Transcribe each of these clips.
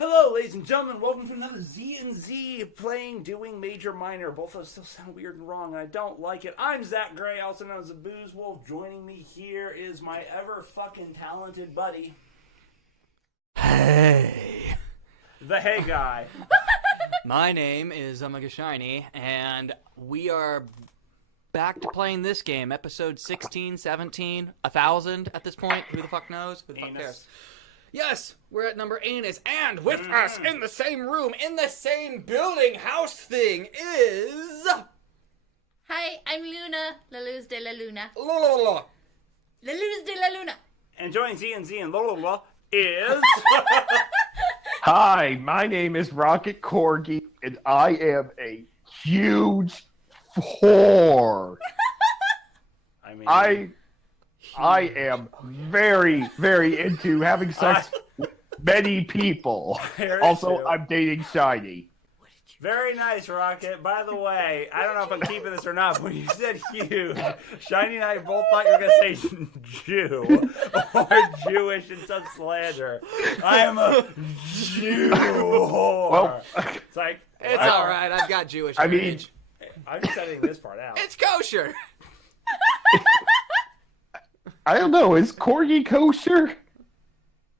Hello, ladies and gentlemen. Welcome to another ZandZ playing, doing, major, minor. Both of those still sound weird and wrong, and I don't like it. I'm Zach Gray, also known as the Booze Wolf. Joining me here is my ever-fucking talented buddy. Hey. The Hey Guy. My name is Omega Shiny, and we are back to playing this game. Episode 16, 17, 1000 at this point. Who the fuck knows? Who the fuck cares? Yes, we're at number Anus, and with us in the same room, in the same building, house thing is... Hi, I'm Luna, La Luz de la Luna. La la la. La Luz de la Luna. And joining ZandZ and Lola is... Hi, my name is Rocket Corgi, and I am a huge whore. I am very, very into having sex with many people. Also, I'm dating Shiny. Very nice, Rocket. By the way, I don't know if I'm keeping this or not, but when you said huge, Shiny and I both thought you were going to say Jew or Jewish and some slander. I am a Jew whore. Well, it's like, It's wow. alright, I've got Jewish I mean- heritage. I'm just editing this part out. It's kosher! I don't know, is Corgi kosher?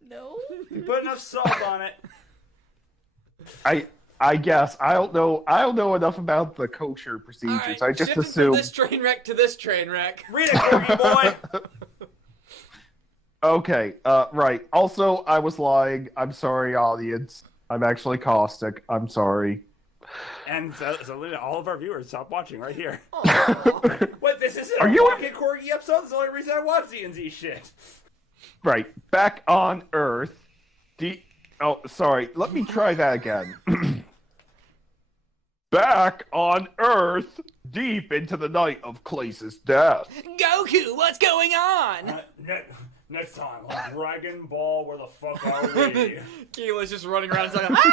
No. You put enough salt on it. I guess. I don't know enough about the kosher procedures. Alright, I just shifting assume. from this train wreck to this train wreck. Read it, Corgi boy. Okay, right. Also, I was lying. I'm sorry, audience. I'm actually Caustic. I'm sorry. And so all of our viewers, stop watching right here. Aww. What, this isn't Are a you- Rocket Corgi episode? That's the only reason I watch ZandZ shit. Right. Back on Earth. Oh, sorry. Let me try that again. Back on Earth, deep into the night of Clay's death. Goku, what's going on? Next time on Dragon Ball, where the fuck are we? Keela's just running around saying, ah!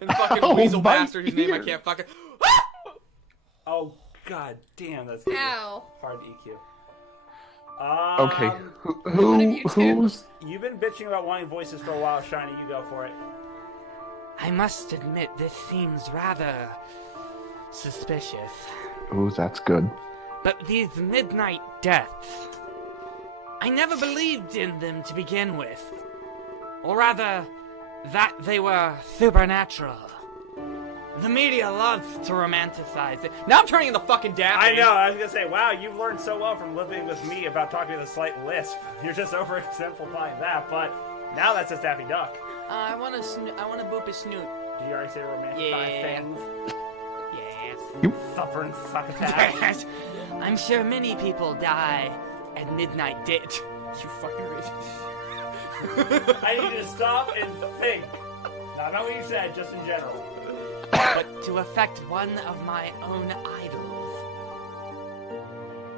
And fucking Oh, weasel my bastard whose name I ear. can't fucking... Oh, god damn, that's Ow. hard EQ. Okay, One of you two. who's... You've been bitching about wanting voices for a while, Shiny. You go for it. I must admit, this seems rather suspicious. Oh, that's good. But these midnight deaths, I never believed in them to begin with. Or rather, that they were supernatural. The media loves to romanticize it. Now I'm turning into fucking Daffy. I know, I was gonna say, wow, you've learned so well from living with me about talking with a slight lisp. You're just over-exemplifying that, but now that's just Daffy Duck. I want to boop his snoot. Did you already say romanticize Yeah. things? Yes. Suffering succotash. Yes. I'm sure many people die at midnight dead. You fucking racist. I need you to stop and think. Not what you said, just in general. But to affect one of my own idols.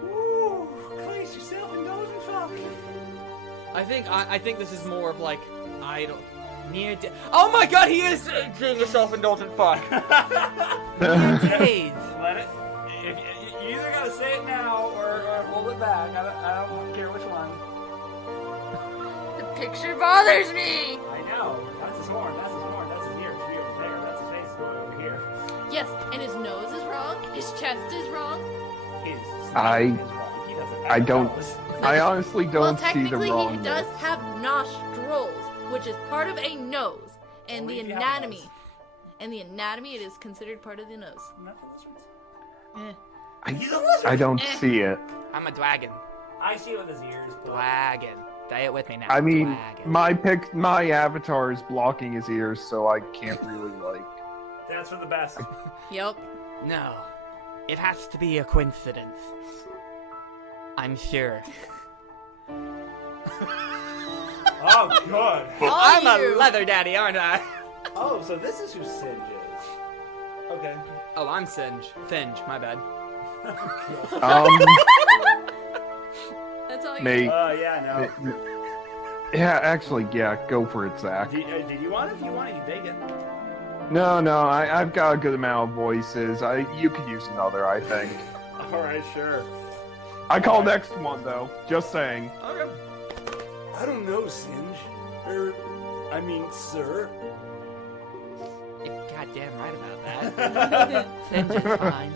Ooh, Clace, you're self-indulgent fuck. I think this is more of like idol. Near death. Oh my god, he is being a self-indulgent fuck. Days. Let it. If you either gotta say it now or hold it back. I don't care which one. The picture bothers me. I know. That's his horn. That's his horn. That's his ear. It should be over there. That's his face going over here. Yes, and his nose is wrong. His chest is wrong. His I- is wrong. He doesn't I have don't- nose. I honestly Well, don't see the technically, he wrong. does have nostrils, which is part of a nose, and Only the if you have a anatomy. nose. And the anatomy, it is considered part of the nose. Not for lizards. Eh. He's a lizard. I don't Eh. see it. I'm a dragon. I see it with his ears. But... Dragon. Say it with me now. I mean, Dragon. my avatar is blocking his ears, so I can't really like. That's for the best. Yep. No. It has to be a coincidence. I'm sure. Oh, good. I'm you. a leather daddy, aren't I? Oh, so this is who Singe is. Okay. Oh, I'm Singe. Finge, my bad. That's all you Mate. Yeah, no. Yeah, actually, yeah, go for it, Zach. Did you want it? If you want it, you take it. No, I've got a good amount of voices. You could use another, I think. Alright, sure. I call next one, though. Just saying. Okay. I don't know, Singe. I mean, sir. You're goddamn right about that. Singe is fine.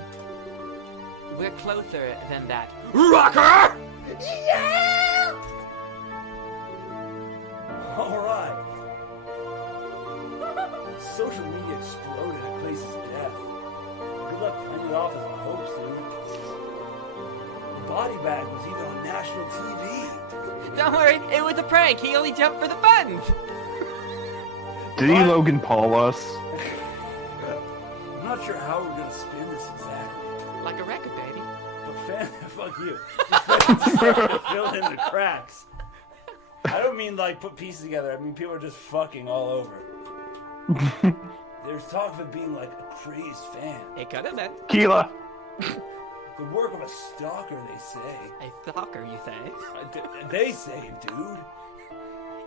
We're closer than that. Rocker! Yeah! All right. Social media exploded at Clay's death. Good luck playing it off as a hoax, dude. The body bag was even on national TV. Don't worry, it was a prank. He only jumped for the fun. Did he Logan Paul us? I'm not sure how we're gonna spin this exactly. Like a record, baby. But fuck you. Just fill in the cracks. I don't mean like put pieces together. I mean people are just fucking all over. There's talk of it being like a crazed fan. It could have been. Keela. The work of a stalker, they say. A stalker, you say? They say, dude.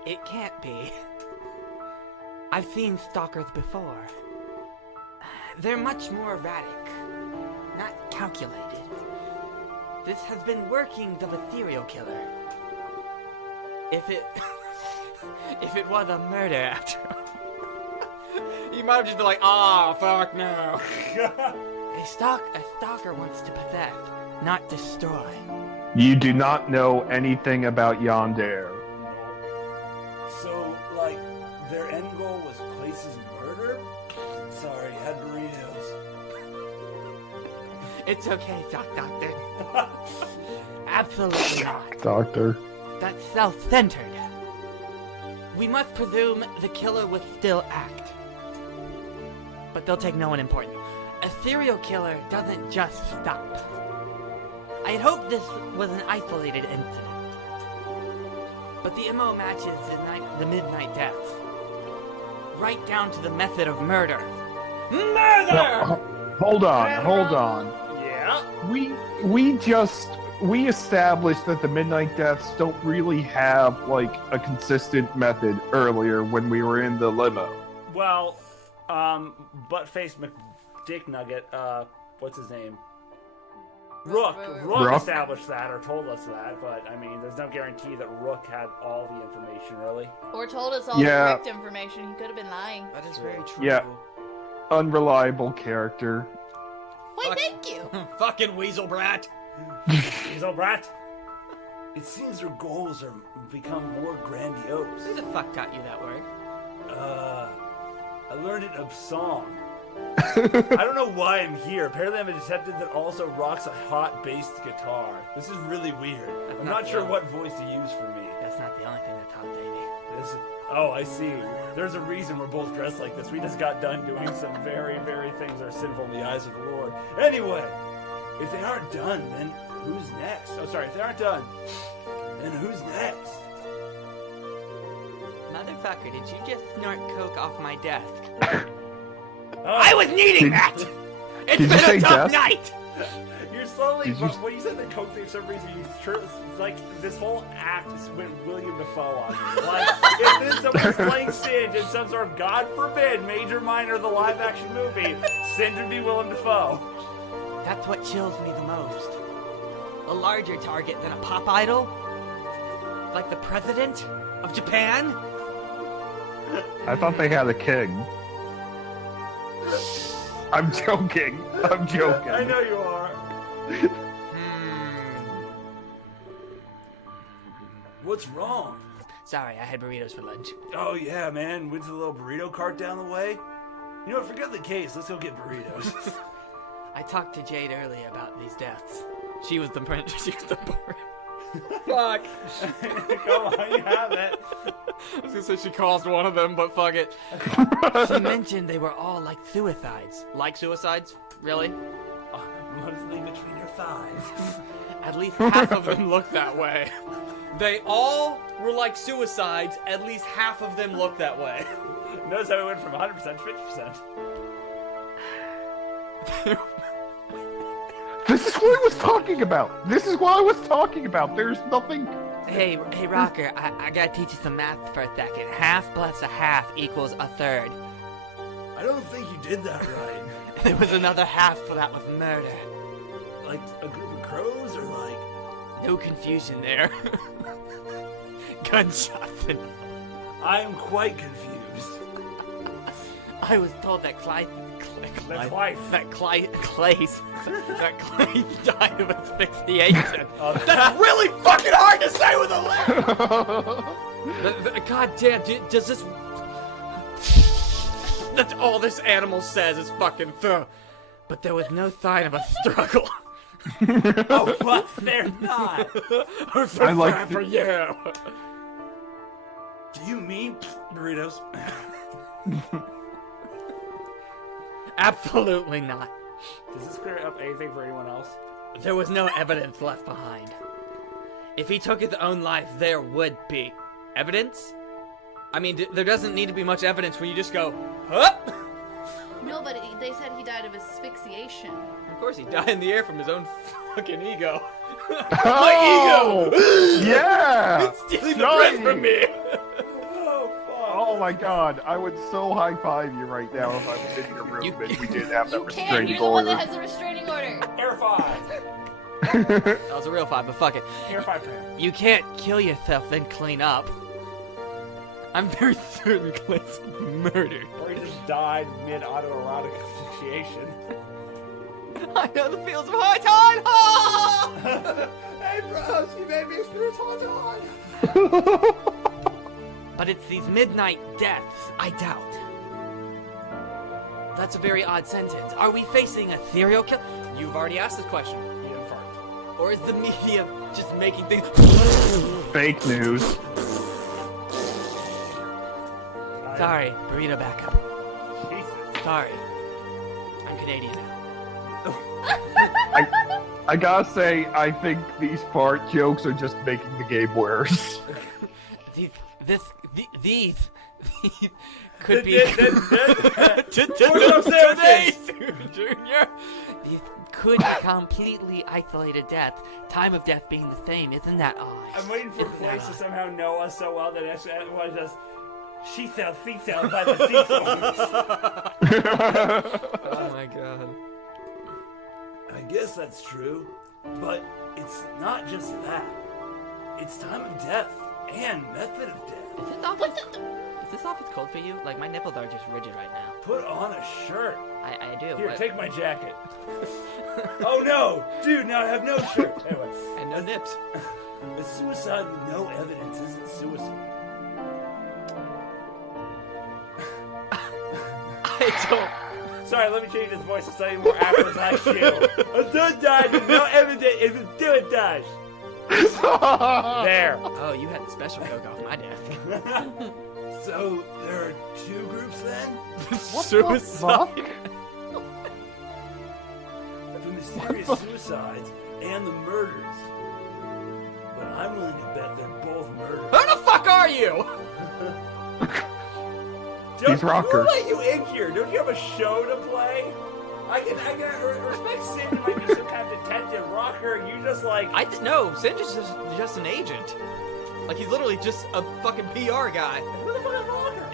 It can't be. I've seen stalkers before. They're much more erratic, not calculated. This has been workings of a serial killer. If it was a murder after all. You might have just been like, oh, fuck no. A stalker wants to possess, not destroy. You do not know anything about Yondair. So, like, their end goal was Clace's murder? Sorry, had burritos. It's okay, Doctor. Absolutely not. Doctor. That's self-centered. We must presume the killer would still act. But they'll take no one important. A serial killer doesn't just stop. I had hoped this was an isolated incident. But the MO matches the midnight deaths. Right down to the method of murder. Murder! Hold on. Yeah? We established that the Midnight Deaths don't really have, like, a consistent method earlier when we were in the limo. Well, butt-faced McDicknugget, what's his name? Rook established that, or told us that, but, I mean, there's no guarantee that Rook had all the information, really. Or told us all the correct information. He could have been lying. That is very true. Yeah. Unreliable character. Why, thank you. Fucking weasel brat. Weasel brat? It seems their goals are become more grandiose. Who the fuck taught you that word? I learned it of song. I don't know why I'm here. Apparently I'm a detective that also rocks a hot bass guitar. This is really weird. I'm not sure what voice to use for me. That's not the only thing that's hot, baby. Oh, I see. There's a reason we're both dressed like this. We just got done doing some very, very things that are sinful in the eyes of the Lord. Anyway, if they aren't done, then who's next? Oh, sorry. If they aren't done, then who's next? Motherfucker, did you just snort coke off my desk? I was needing that! It's been a tough night! You're slowly, when you said the coke thing, for some reason, it's like this whole act is went William Dafoe on me. Like, if this someone's playing Singe in some sort of, God forbid, Major Minor, the live action movie, Singe would be Willem Dafoe. That's what chills me the most. A larger target than a pop idol? Like the president of Japan? I thought they had a king. I'm joking. I know you are. What's wrong? Sorry, I had burritos for lunch. Oh yeah, man. Went to the little burrito cart down the way. You know what? Forget the case. Let's go get burritos. I talked to Jade earlier about these deaths. She was the printer. She was the board. Fuck. Come on, you have it. I was gonna say she caused one of them, but fuck it. She mentioned they were all like suicides. Like suicides? Really? Mostly between your thighs. At least half of them look that way. They all were like suicides. At least half of them look that way. Notice how we went from 100% to 50%. This is what I was talking about. There's nothing. Hey, Rocker, I gotta teach you some math for a second. Half plus a half equals a third. I don't think you did that right. There was another half for that was murder. Like a group of crows, or like... No confusion there. Gunshots and... I'm quite confused. I was told that Clay died of asphyxiation. That's really fucking hard to say with a lip! God damn, does this... That's all this animal says is fucking throw. But there was no sign of a struggle. Oh, what? They're not. I like for you. Do you mean burritos? Absolutely not. Does this clear up anything for anyone else? There was no evidence left behind. If he took his own life, there would be evidence. I mean, there doesn't need to be much evidence when you just go, huh? No, but they said he died of asphyxiation. Of course, he died in the air from his own fucking ego. Oh! Yeah! It's stealing the breath from me. Oh, fuck. Oh my god, I would so high five you right now if I was in your room and we did have that You can't. restraining You're the one order. that has the restraining order. Air 5. That was a real 5, but fuck it. Air 5 for him. You can't kill yourself, then clean up. I'm very certain Clay's murdered. Or he just died mid-autoerotic asphyxiation. I know the feels of high tide! Ah! Hey, bros, you made me experience hard time. But it's these midnight deaths, I doubt. That's a very odd sentence. Are we facing a serial killer? You've already asked this question. He didn't fart. Or is the media just making things... Fake news. Sorry, burrito backup. Jesus. Sorry. I'm Canadian now. I gotta say, I think these fart jokes are just making the game worse. These could be... Junior. These could be completely isolated death. Time of death being the same, isn't that odd? I'm waiting for Clay to somehow know us so well that it was just... She sells seashells by the seashore. Oh my god. I guess that's true, but it's not just that. It's time of death and method of death. Is this office cold for you? Like, my nipples are just rigid right now. Put on a shirt. I do. Here, take my jacket. Oh no! Dude, now I have no shirt. Anyway. And no nips. A suicide with no evidence isn't suicide. I don't... Sorry, let me change his voice to something more apples like you. A suicide with no evidence isn't suicide. There. Oh, you had the special coke off my desk. So, there are two groups then? Suicide? The mysterious suicides and the murders. But I'm willing to bet they're both murders. Who the fuck are you? These rockers. Who let you in here? Don't you have a show to play? I can respect Singe might be some kind of detective rocker. You just like... No, Singe is just an agent. Like, he's literally just a fucking PR guy. Who the fuck is rocker?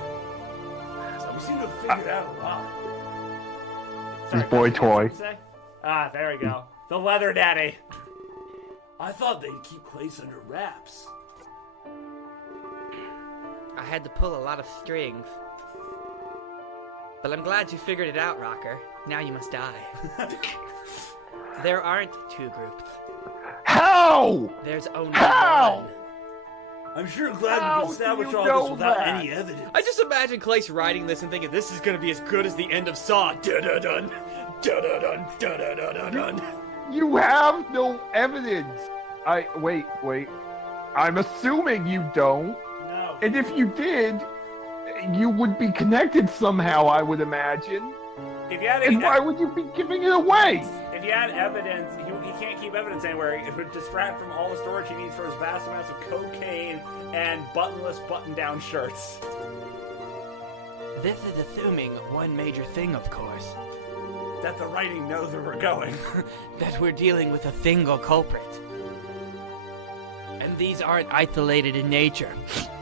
So we seem to have figured out a lot. His boy toy. Ah, there we go. The leather daddy. I thought they'd keep Clace under wraps. I had to pull a lot of strings. But I'm glad you figured it out, Rocker. Now you must die. There aren't two groups. How? There's only How? one. I'm sure glad How we can establish do you all know this without that? any evidence. I just imagine Clace writing this and thinking this is gonna be as good as the end of Saw. Da-da-dun, da-da-dun, da-da-da-da-dun. You have no evidence. Wait. I'm assuming you don't. No. And if you did, you would be connected somehow, I would imagine. If you had And why would you be giving it away? If you had evidence, he can't keep evidence anywhere. It would distract from all the storage he needs for his vast amounts of cocaine and buttonless button-down shirts. This is assuming one major thing, of course. That the writing knows where we're going. That we're dealing with a single culprit. And these aren't isolated in nature.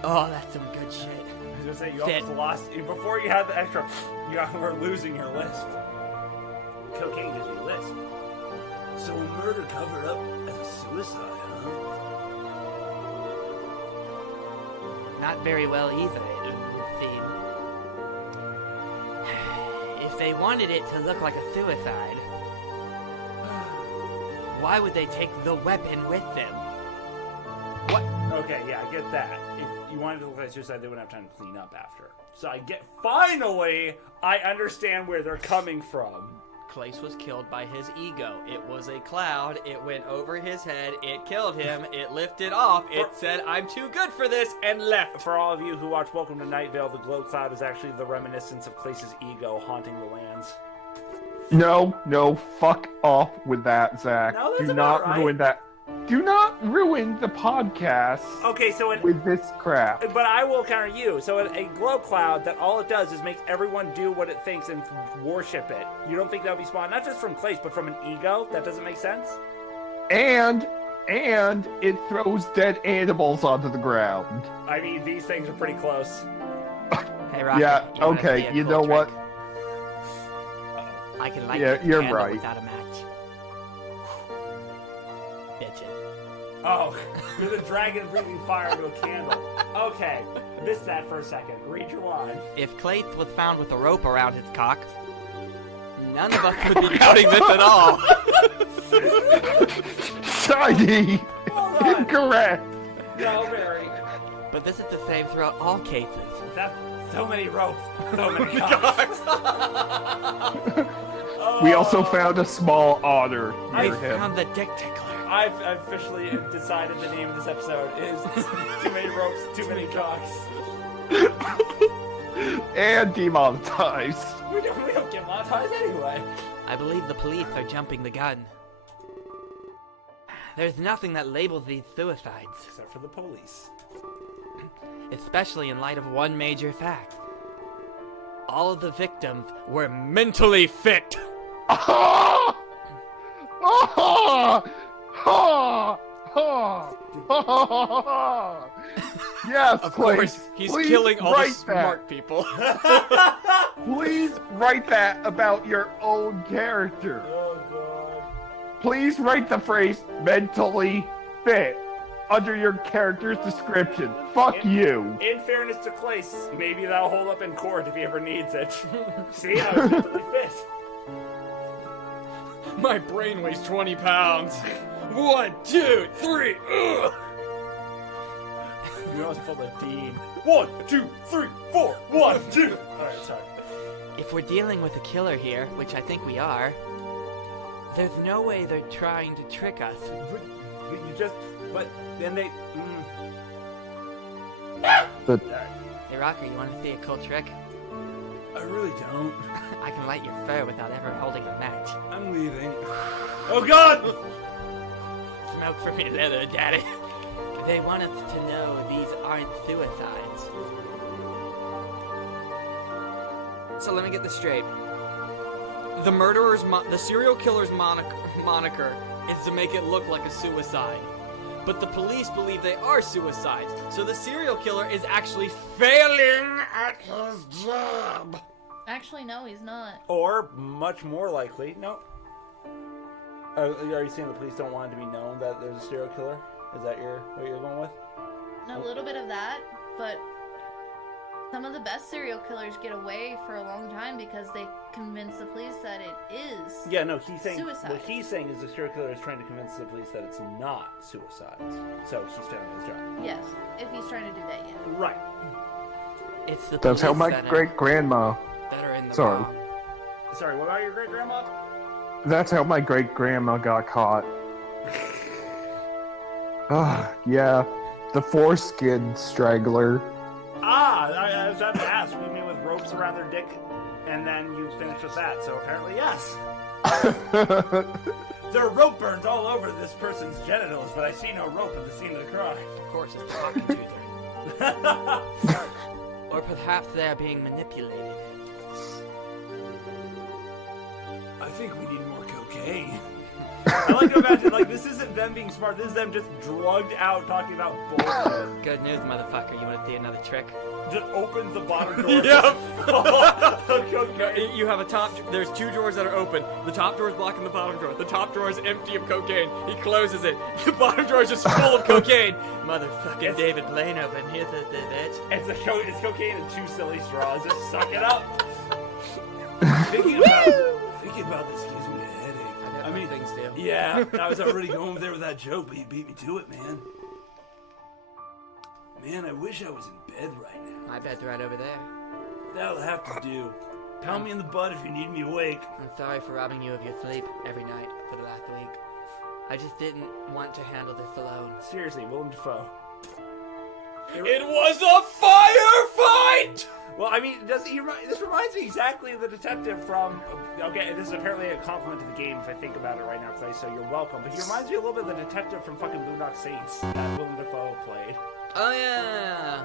Oh, that's some good shit. I was gonna say, you almost lost... Before you had the extra... You were losing your list. Cocaine gives you a list. So a murder covered up as a suicide, huh? not very well either, it would seem. If they wanted it to look like a suicide, why would they take the weapon with them? What? Okay, yeah, I get that. If you wanted to look like suicide, they wouldn't have time to clean up after. So finally, I understand where they're coming from. Clace was killed by his ego. It was a cloud. It went over his head. It killed him. It lifted off. It said, I'm too good for this, and left. For all of you who watch Welcome to Night Vale, the glow cloud is actually the reminiscence of Clace's ego haunting the lands. No, fuck off with that, Zach. No, that's Do about not right. ruin that. Do not ruin the podcast Okay, so with this crap. but I will counter you. So a glow cloud, that all it does is make everyone do what it thinks and worship it. You don't think that would be smart? Not just from Clace, but from an ego? That doesn't make sense? And it throws dead animals onto the ground. I mean, these things are pretty close. Hey, Rocket, Yeah, you wanna okay, see a you cool know trick? what? I can light Yeah, the you're candle right. without a match. Bitchin'. Oh, you're the dragon breathing fire into a candle. Okay, missed that for a second. Read your line. If Claith was found with a rope around his cock, none of us would be doubting this at all. Shiny! Hold on. Incorrect! No, very. But this is the same throughout all cases. That's so many ropes. So many cocks. We also found a small otter We near him. found the dick tickler. I've officially decided the name of this episode is Too Many Ropes, Too Many Cocks. And demonetized. We don't get monetized anyway. I believe the police are jumping the gun. There's nothing that labels these suicides, Except for the police. especially in light of one major fact. All of the victims were mentally fit. Ah! Ah! Ah! Ah! Ah! Yes, Of please. course, he's Please killing all the write smart people. that. Please write that about your own character. Oh, God. Please write the phrase mentally fit under your character's description. Fuck you. In fairness to Clace, maybe that'll hold up in court if he ever needs it. See, I was mentally fit. My brain weighs 20 pounds. 1, 2, 3. Ugh. You almost pulled a Dean. 1, 2, 3, 4. 1, 2. Alright, sorry. If we're dealing with a killer here, which I think we are, there's no way they're trying to trick us. But then they. Hey, Rocker, you want to see a cool trick? I really don't. I can light your fur without ever holding a match. I'm leaving. Oh, God! Smoke for me later, Daddy. They want us to know these aren't suicides. So let me get this straight. The murderer's, the serial killer's moniker is to make it look like a suicide. But the police believe they are suicides. So the serial killer is actually failing at his job. Actually, no, he's not. Or, much more likely, no. Are you saying the police don't want it to be known that there's a serial killer? Is that what you're going with? A little bit of that, but some of the best serial killers get away for a long time because they convince the police that it is. Yeah, no, he's saying suicide. what he's saying is the serial killer is trying to convince the police that it's not suicides. So he's failing his job. Yes, if he's trying to do that, yeah. Right. It's the That's how police my that are- great grandma. that are in the Sorry. wrong. Sorry, what about your great grandma? That's how my great grandma got caught. Yeah. The foreskin strangler. I was about to ask. We mean with ropes around their dick, and then you finished with that. So apparently, yes. There are rope burns all over this person's genitals, but I see no rope at the scene of the crime. Of course, it's the pocket chooser. Or perhaps they are being manipulated. I think we need more cocaine. I like to imagine, like, this isn't them being smart. This is them just drugged out talking about bullshit. Good news, motherfucker. You want to see another trick? Just opens the bottom drawer. Yep. Cocaine. You have a top. There's 2 drawers that are open. The top drawer is blocking the bottom drawer. The top drawer is empty of cocaine. He closes it. The bottom drawer is just full of cocaine. Motherfucking David Blaine open. Here's the bitch. It's cocaine and 2 silly straws. Just suck it up. thinking about this gives me a headache. I mean, things do. Yeah, I was already going over there with that joke, but you beat me to it, man. Man, I wish I was in bed right now. My bed's right over there. That'll have to do. Pound me in the butt if you need me awake. I'm sorry for robbing you of your sleep every night for the last week. I just didn't want to handle this alone. Seriously, Willem Dafoe. It was a firefight! Well, I mean, this reminds me exactly of the detective from... Okay, this is apparently a compliment to the game if I think about it right now, Clay, so you're welcome. But he reminds me a little bit of the detective from fucking Boondock Saints that Willem Dafoe played. Oh, yeah.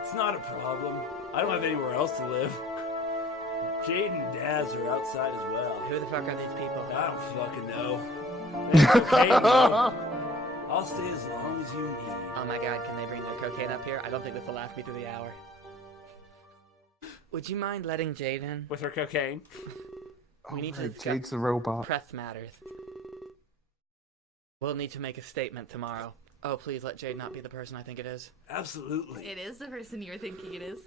It's not a problem. I don't have anywhere else to live. Jade and Daz are outside as well. Who the fuck are these people? I don't fucking know. It's okay, though. I'll stay as long as you need. Oh my god, can they bring their cocaine up here? I don't think this will last me through the hour. Would you mind letting Jade in? With her cocaine? We need to discuss Jade's the robot. press matters. We'll need to make a statement tomorrow. Oh, please let Jade not be the person I think it is. Absolutely. It is the person you're thinking it is.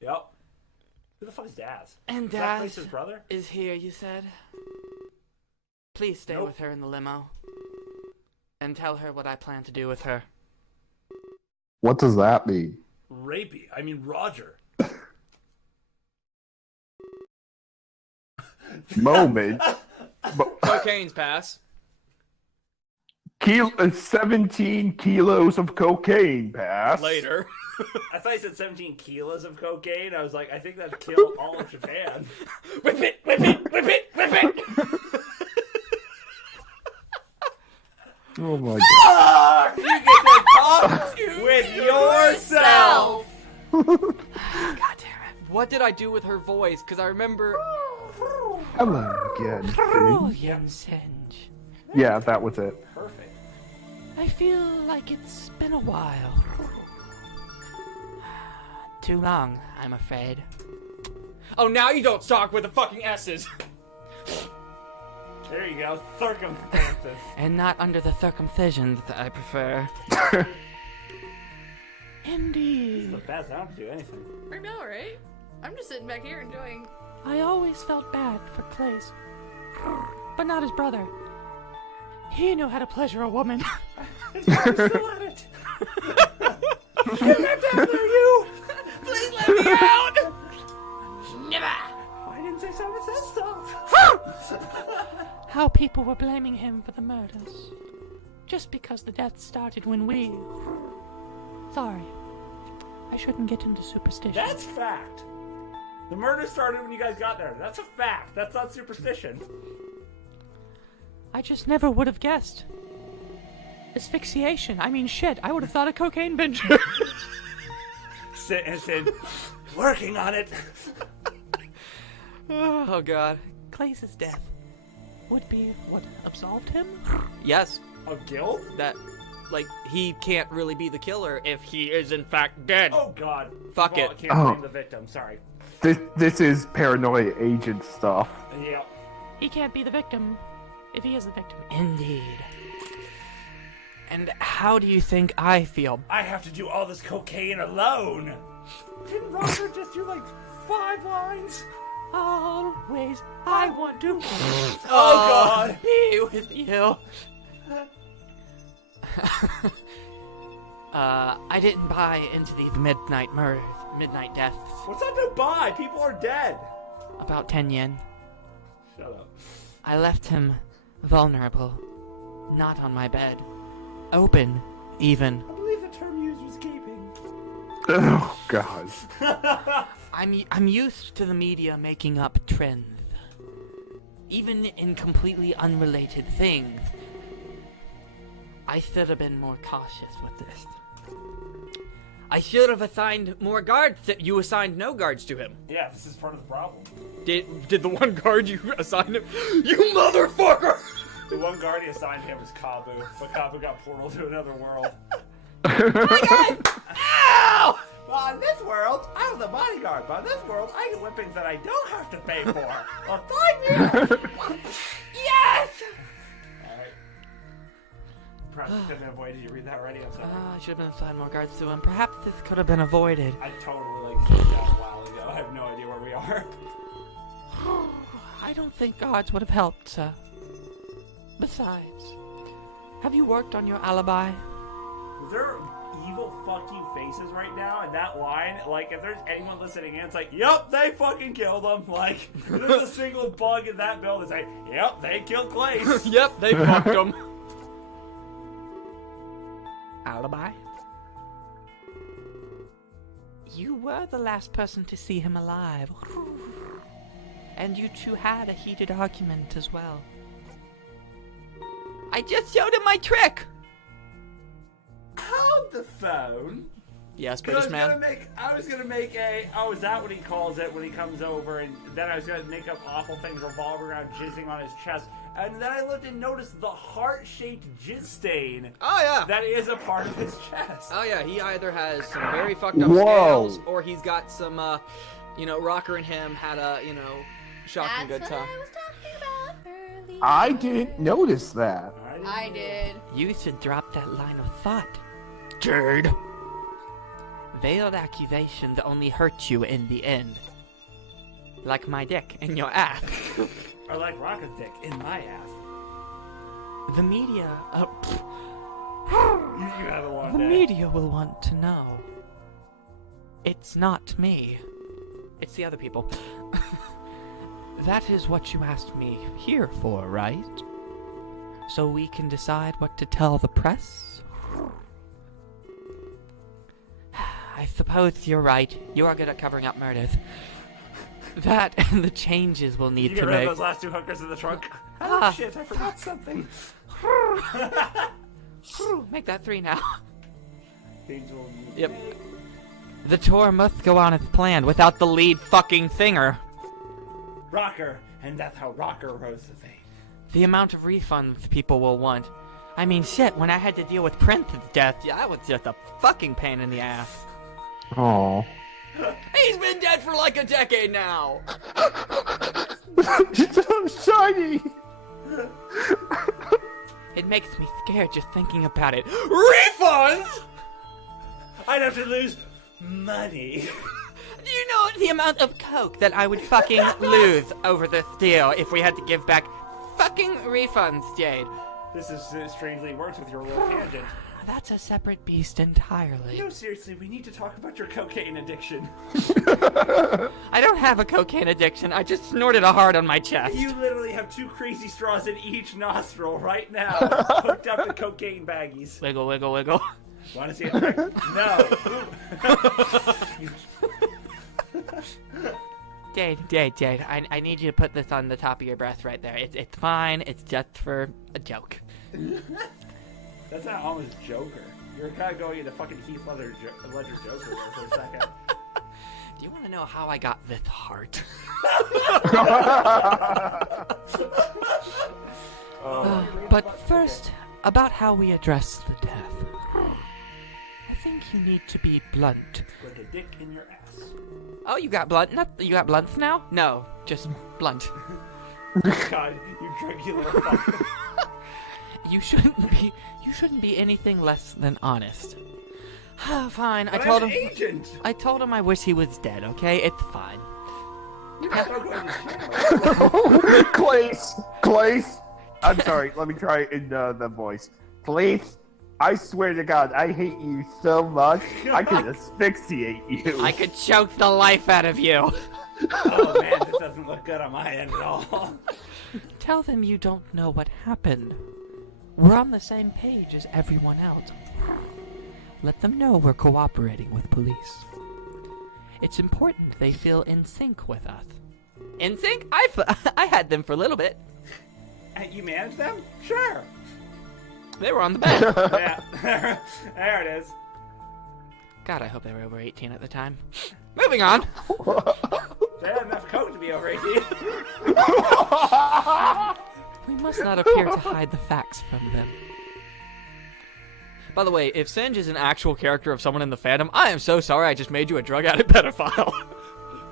Yep. Who the fuck is Daz? And Is that Daz Clace's brother? is here, you said? Please stay Nope. with her in the limo. And tell her what I plan to do with her. What does that mean? Rapey. I mean, Roger. Moment. Cocaine's pass. 17 kilos of cocaine pass. Later. I thought you said 17 kilos of cocaine. I was like, I think that'd kill all of Japan. Whip it, whip it, whip it, whip it! Oh my god. You get to talk with yourself. God damn it. What did I do with her voice? Because I remember... Hello again. William Singe. Yeah, that was it. Perfect. I feel like it's been a while. Too long, I'm afraid. Oh, now you don't talk with the fucking S's! There you go. Circumstances. And not under the circumcision that I prefer. The Indeed. best. I don't have to do anything. I know, right? I'm just sitting back here enjoying. I always felt bad for Clace. But not his brother. He knew how to pleasure a woman. His brother's still at it. Get that down there, you! Please let me out! Never! I didn't say someone said stuff. How people were blaming him for the murders. Just because the deaths started when we... Sorry. I shouldn't get into superstition. That's fact. The murder started when you guys got there. That's a fact. That's not superstition. I just never would have guessed. Asphyxiation. I mean, shit. I would have thought a cocaine binge. Sit and said, working on it. Oh, God. Clace's death would be what absolved him? Yes. Of guilt? That, like, he can't really be the killer if he is in fact dead. Oh, God. Fuck Well, it. I can't blame the victim. Sorry. This is paranoia agent stuff. Yeah. He can't be the victim if he is the victim. Indeed. And how do you think I feel? I have to do all this cocaine alone. Didn't Roger just do like 5 lines? Always I want to Oh, God. be with you. I didn't buy into these midnight murders, midnight deaths. What's that to buy? People are dead. About 10 yen. Shut up. I left him vulnerable, not on my bed, open, even. I believe the term used was gaping. Oh god. I'm used to the media making up trends, even in completely unrelated things. I should have been more cautious with this. I should have assigned more guards. You assigned no guards to him. Yeah, this is part of the problem. Did the one guard you assigned him? You motherfucker! The one guard he assigned him was Kabu, but Kabu got portaled to another world. Hi guys! Ow! Well, in this world, I'm the bodyguard, but in this world, I get whippings that I don't have to pay for. Well, 5 years! Yes! Alright. Perhaps you couldn't avoid it. You read that already? I'm sorry. I should have been assigned more guards to him. Perhaps this could have been avoided. I totally, like, figured out a while ago. I have no idea where we are. I don't think guards would have helped, sir. Besides, have you worked on your alibi? Is there evil fuck you faces right now in that line? Like, if there's anyone listening in, it's like, yep, they fucking killed him. Like, there's a single bug in that building saying, yep, they killed Clace. Yep, they fucked him. Alibi? You were the last person to see him alive. And you two had a heated argument as well. I just showed him my trick! Held the phone. Yes, British man. I was gonna make a, oh, is that what he calls it when he comes over? And then I was gonna make up awful things revolving around jizzing on his chest. And then I looked and noticed the heart-shaped jizz stain. Oh, yeah. That is a part of his chest. Oh, yeah. He either has some very fucked up Whoa. scales, or he's got some, Rocker and him had a, shocking good That's time. what I was talking about earlier. I didn't notice that. I did. You should drop that line of thought, Jade. Veiled accusations only hurt you in the end. Like my dick in your ass. Or like Rocket's dick in my ass. The media, You have a long the day. media will want to know. It's not me. It's the other people. That is what you asked me here for, right? So we can decide what to tell the press? I suppose you're right. You are good at covering up murders. That and the changes we'll need You to get rid make. of those last 2 hookers in the trunk. Ah, Oh shit, I forgot something. Make that 3 now. Things will need Yep. to make. The tour must go on as planned without the lead fucking singer. Rocker, and that's how Rocker rose to fame. The amount of refunds people will want. I mean, shit, when I had to deal with Prince's death, that was just a fucking pain in the ass. Oh. He's been dead for like a decade now! So shiny! It makes me scared just thinking about it. Refunds?! I'd have to lose money. Do you know the amount of coke that I would fucking lose over this deal if we had to give back fucking refunds, Jade? This is strangely works with your little tangent. That's a separate beast entirely. No, seriously, we need to talk about your cocaine addiction. I don't have a cocaine addiction, I just snorted a heart on my chest. You literally have 2 crazy straws in each nostril right now, hooked up to cocaine baggies. Wiggle, wiggle, wiggle. Want to see it? No. Jade, I need you to put this on the top of your breath right there. It's fine, it's just for a joke. That's not almost Joker. You're kind of going into fucking Heath Ledger Joker there for a second. Do you want to know how I got this heart? But first, about how we address the death. I think you need to be blunt. With a dick in your ass. Oh, you got blunt? You got blunts now? No, just blunt. God, you drunk, you little fucker. You shouldn't be anything less than honest. Fine, But I told I'm him. an agent. I told him I wish he was dead. Okay, it's fine. You're still going to jail. Clace! I'm sorry, let me try it in the voice. Clace, I swear to God, I hate you so much, I could asphyxiate you. I could choke the life out of you. Oh man, this doesn't look good on my end at all. Tell them you don't know what happened. We're on the same page as everyone else. Let them know we're cooperating with police. It's important they feel in sync with us. In sync? I had them for a little bit. You manage them? Sure. They were on the bed. Yeah, there it is. God, I hope they were over 18 at the time. Moving on. They had enough coke to be over 18. We must not appear to hide the facts from them. By the way, if Singe is an actual character of someone in the fandom, I am so sorry I just made you a drug addict pedophile.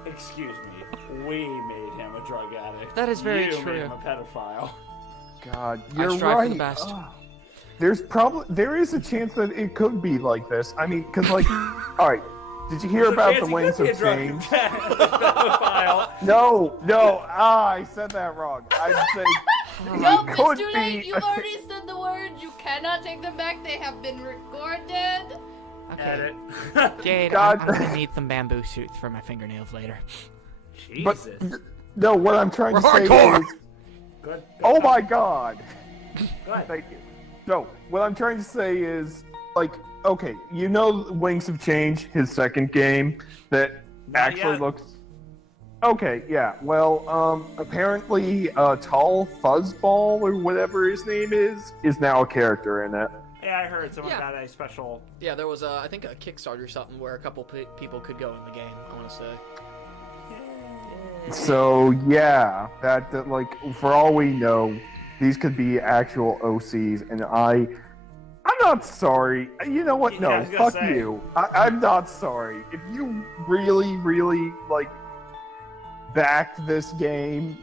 Excuse me. We made him a drug addict. That is very you true. made him a pedophile. God, you're strive right. for the best. There is a chance that it could be like this. I mean, because like, all right, did you hear about the Wings of Change? Pedophile. No, I said that wrong. I'd say Nope, it could it's too late. be. You've already said the words. You cannot take them back. They have been recorded. Okay. Edit. Jade, God. I'm gonna need some bamboo shoots for my fingernails later. But Jesus. no, what I'm trying to say hardcore. is, Good. oh my God. Go ahead. Thank you. No, what I'm trying to say is, like, okay, you know Wings of Change, his second game, that Not actually yet. looks... Okay, yeah, well, apparently, Tall Fuzzball, or whatever his name is now a character in it. Yeah, I heard someone Yeah. got a special. Yeah, there was, I think, a Kickstarter or something where a couple people could go in the game, I want to say. So, yeah, that, like, for all we know, these could be actual OCs, and I'm not sorry. You know what? Yeah, I No, was gonna fuck say. you. I'm not sorry. If you really, really, like, backed this game,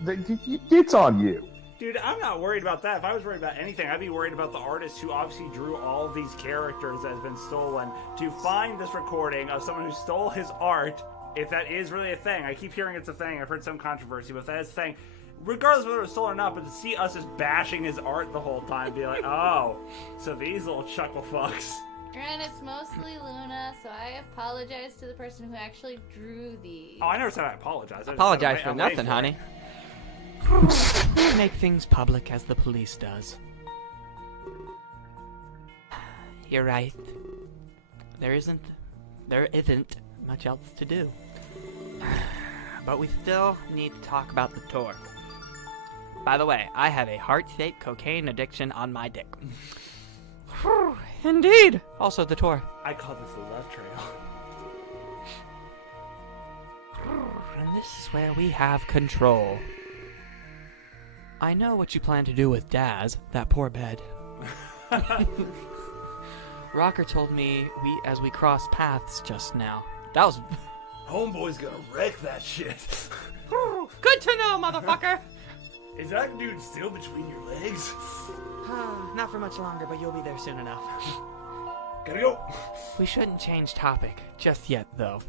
it's on you. Dude, I'm not worried about that. If I was worried about anything, I'd be worried about the artist who obviously drew all of these characters that has been stolen. To find this recording of someone who stole his art, if that is really a thing. I keep hearing it's a thing. I've heard some controversy, but if that is a thing, regardless of whether it was stolen or not, but to see us just bashing his art the whole time, be like, oh, so these little chuckle fucks. And it's mostly Luna, so I apologize to the person who actually drew these. Oh, I never said I apologize. I just said Apologize I'm for waiting nothing, for honey. Make things public as the police does. You're right. There isn't much else to do. But we still need to talk about the tour. By the way, I have a heart-shaped cocaine addiction on my dick. Indeed. Also the tour. I call this the love trail. And this is where we have control. I know what you plan to do with Daz, that poor bed. Rocker told me as we crossed paths just now. That was Homeboy's gonna wreck that shit. good to know, motherfucker. Is that dude still between your legs? Not for much longer, but you'll be there soon enough. Gotta go. We shouldn't change topic just yet, though.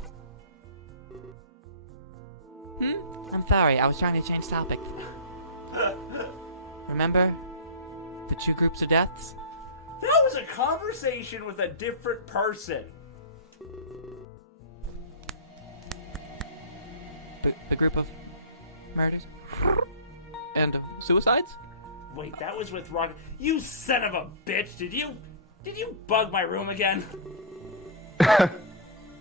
I'm sorry, I was trying to change topic. Remember the 2 groups of deaths? That was a conversation with a different person. The group of murders? And of suicides? Wait, that was with Rock. You son of a bitch! Did you bug my room again?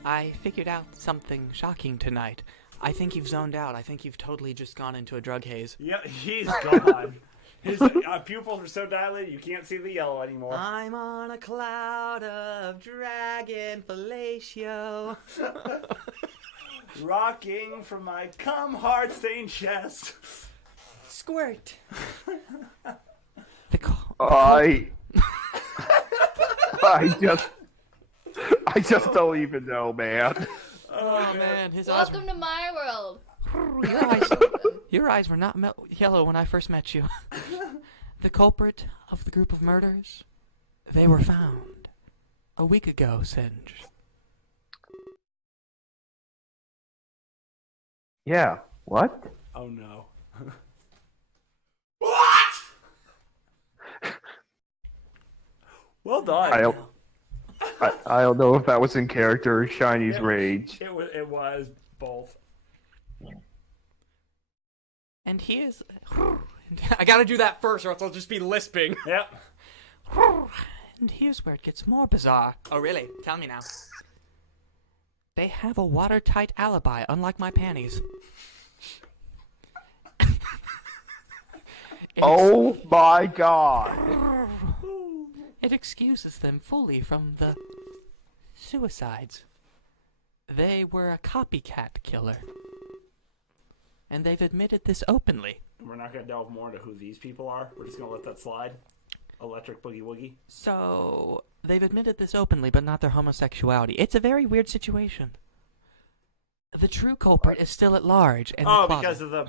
I figured out something shocking tonight. I think you've zoned out. I think you've totally just gone into a drug haze. Yeah, he's gone. His pupils are so dilated you can't see the yellow anymore. I'm on a cloud of dragon fellatio. Rocking from my cum hard stained chest. Squirt. I just don't even know, man. Oh man, his eyes. Welcome to my world. Your eyes were not yellow when I first met you. The culprit of the group of murders, they were found a week ago, Singe. Yeah, what? Oh no. What? Well done. I don't know if that was in character or Shiny's rage. It was both. And here's... I gotta do that first or else I'll just be lisping. Yep. And here's where it gets more bizarre. Oh really? Tell me now. They have a watertight alibi, unlike my panties. Oh my god. It excuses them fully from the suicides. They were a copycat killer. and they've admitted this openly. We're not going to delve more into who these people are. We're just going to let that slide. Electric Boogie Woogie. So, they've admitted this openly, but not their homosexuality. It's a very weird situation. The true culprit is still at large. And because of the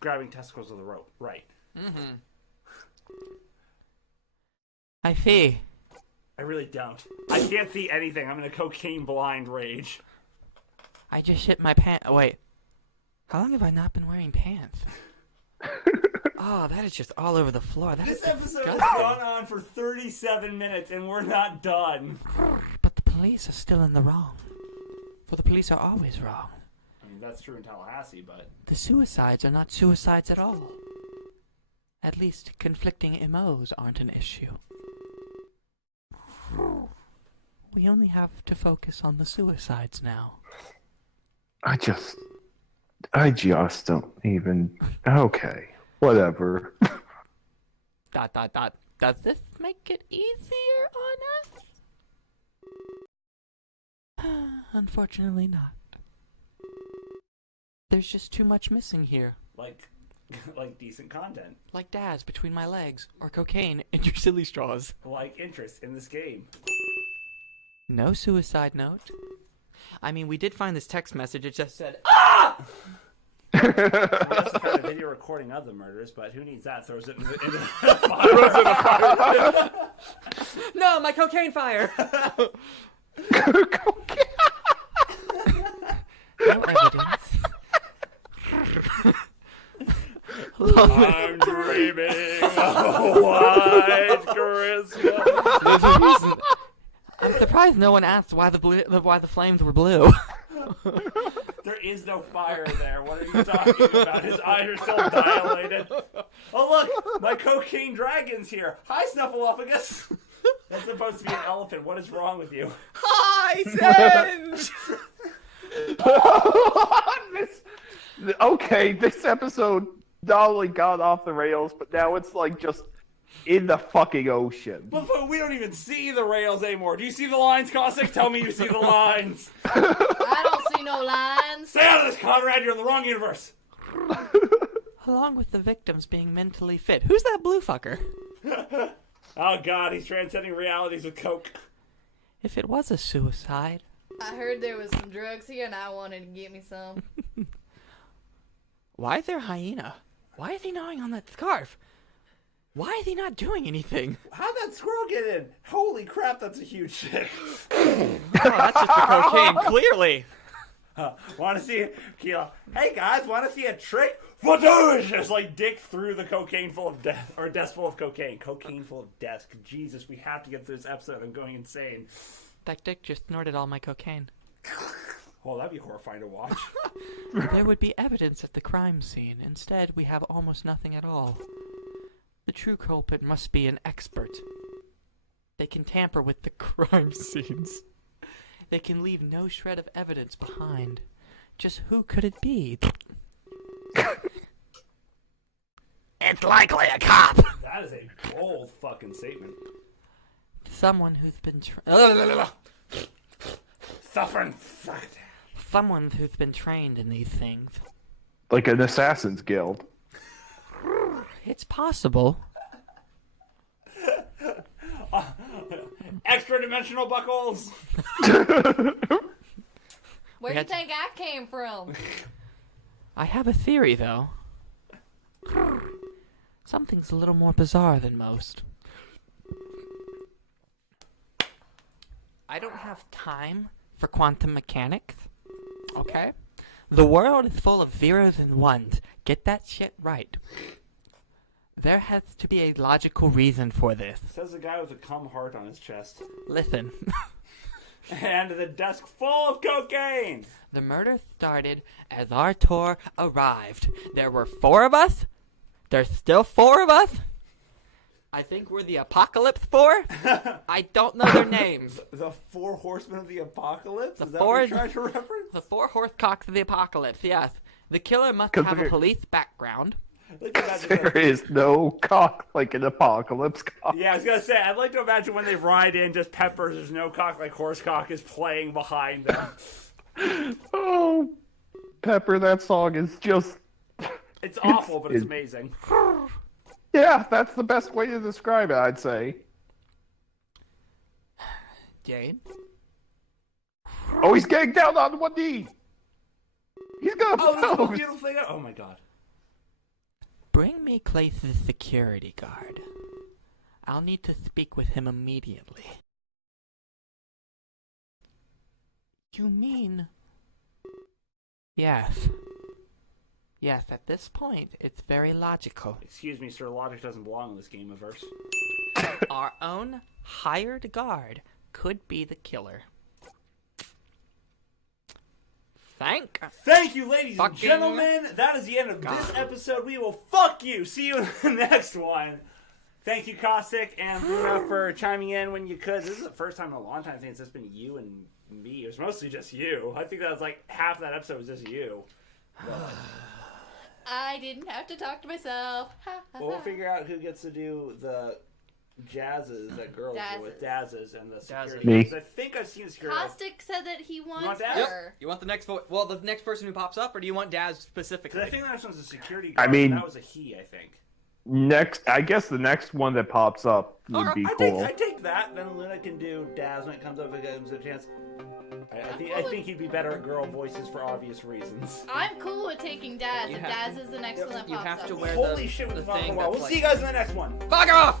grabbing testicles of the rope. Right. Mm-hmm. I see. I really don't. I can't see anything. I'm in a cocaine blind rage. I just shit my pants. Wait. How long have I not been wearing pants? Oh, that is just all over the floor. That This is episode has disgusting. gone on for 37 minutes and we're not done. But the police are still in the wrong. For the police are always wrong. I mean, that's true in Tallahassee, but... The suicides are not suicides at all. At least conflicting MOs aren't an issue. We only have to focus on the suicides now. I just don't even. Okay, whatever. ... Does this make it easier on us? Unfortunately not. There's just too much missing here. Like decent content. Like Daz between my legs, or cocaine in your silly straws. Like interest in this game. No suicide note. I mean, we did find this text message. It just said, We also found a video recording of the murders, but who needs that? Throws it into the fire. "No, my cocaine fire!" No evidence. I'm dreaming of a white Christmas. There's a reason. I'm surprised no one asked why the flames were blue. There is no fire there. What are you talking about? His eyes are still dilated. Oh, look! My cocaine dragon's here. Hi, Snuffleupagus. That's supposed to be an elephant. What is wrong with you? Hi, Singe! Okay, this episode not only got off the rails, but now it's like just in the fucking ocean. But we don't even see the rails anymore. Do you see the lines, Caustic? Tell me you see the lines. I don't see no lines. Stay out of this, Conrad. You're in the wrong universe. Along with the victims being mentally fit. Who's that blue fucker? Oh, God. He's transcending realities with coke. If it was a suicide... I heard there was some drugs here and I wanted to get me some. Why is there a hyena? Why is he gnawing on that scarf? Why is he not doing anything? How'd that squirrel get in? Holy crap, that's a huge chick. Oh, that's just the cocaine, clearly. Want to see Keela? Hey guys, want to see a trick? Vadoosh! Just like dick through the cocaine full of death, or desk full of cocaine. Cocaine full of desk. Jesus, we have to get through this episode. I'm going insane. That dick just snorted all my cocaine. Oh, that'd be horrifying to watch. There would be evidence at the crime scene. Instead, we have almost nothing at all. The true culprit must be an expert. They can tamper with the crime scenes. They can leave no shred of evidence behind. Just who could it be? It's likely a cop! That is a bold fucking statement. Someone who's been Suffering. someone who's been trained in these things. Like an assassin's guild. It's possible. Extra dimensional buckles. Where do you think I came from? I have a theory, though. Something's a little more bizarre than most. I don't have time for quantum mechanics, okay? The world is full of zeros and ones. Get that shit right. There has to be a logical reason for this. Says the guy with a cum heart on his chest. Listen. And the desk full of cocaine. The murder started as our tour arrived. There were 4 of us. There's still 4 of us. I think we're the Apocalypse 4. I don't know their names. The 4 horsemen of the apocalypse? The Is that four- what you're trying to reference? The 4 horse-cocks of the apocalypse, yes. The killer must 'Cause have a they're- police background. Like, imagine There that- is no cock like an apocalypse cock. Yeah, I was gonna say, I'd like to imagine when they ride in, just peppers, there's no cock, like horse cock is playing behind them. Oh, Pepper, that song is just It's awful, but it's amazing. Yeah, that's the best way to describe it, I'd say. Jade? Oh, he's getting down on one knee! He's gonna Oh, this is a propose! beautiful thing. Oh my god. Bring me Clay's security guard. I'll need to speak with him immediately. You mean... Yes. Yes, at this point, it's very logical. Excuse me, sir. Logic doesn't belong in this game-averse. Our own hired guard could be the killer. Thank you, ladies and Fucking gentlemen. That is the end of this episode. We will fuck you. See you in the next one. Thank you, Caustic and Luna, for chiming in when you could. This is the first time in a long time since it's been you and me. It was mostly just you. I think that was like half that episode was just you. I didn't have to talk to myself. Well, we'll figure out who gets to do the jazzes that girls do with dazzes and the security. Me. I think I've seen security. Caustic said that he wants want that? her. You want the next well, the next person who pops up, or do you want Daz specifically? Because I think the next one's a security guard. I mean- and that was a he, I think. I guess the next one that pops up would be cool. I take that. Then Luna can do Daz when it comes up. If it gives a chance. I think you'd be better at girl voices for obvious reasons. I'm cool with taking Daz You if have Daz is the next one that pops you have up. to wear Holy shit, the we've been talking thing a while. that's We'll see you guys in the next one. Fuck off!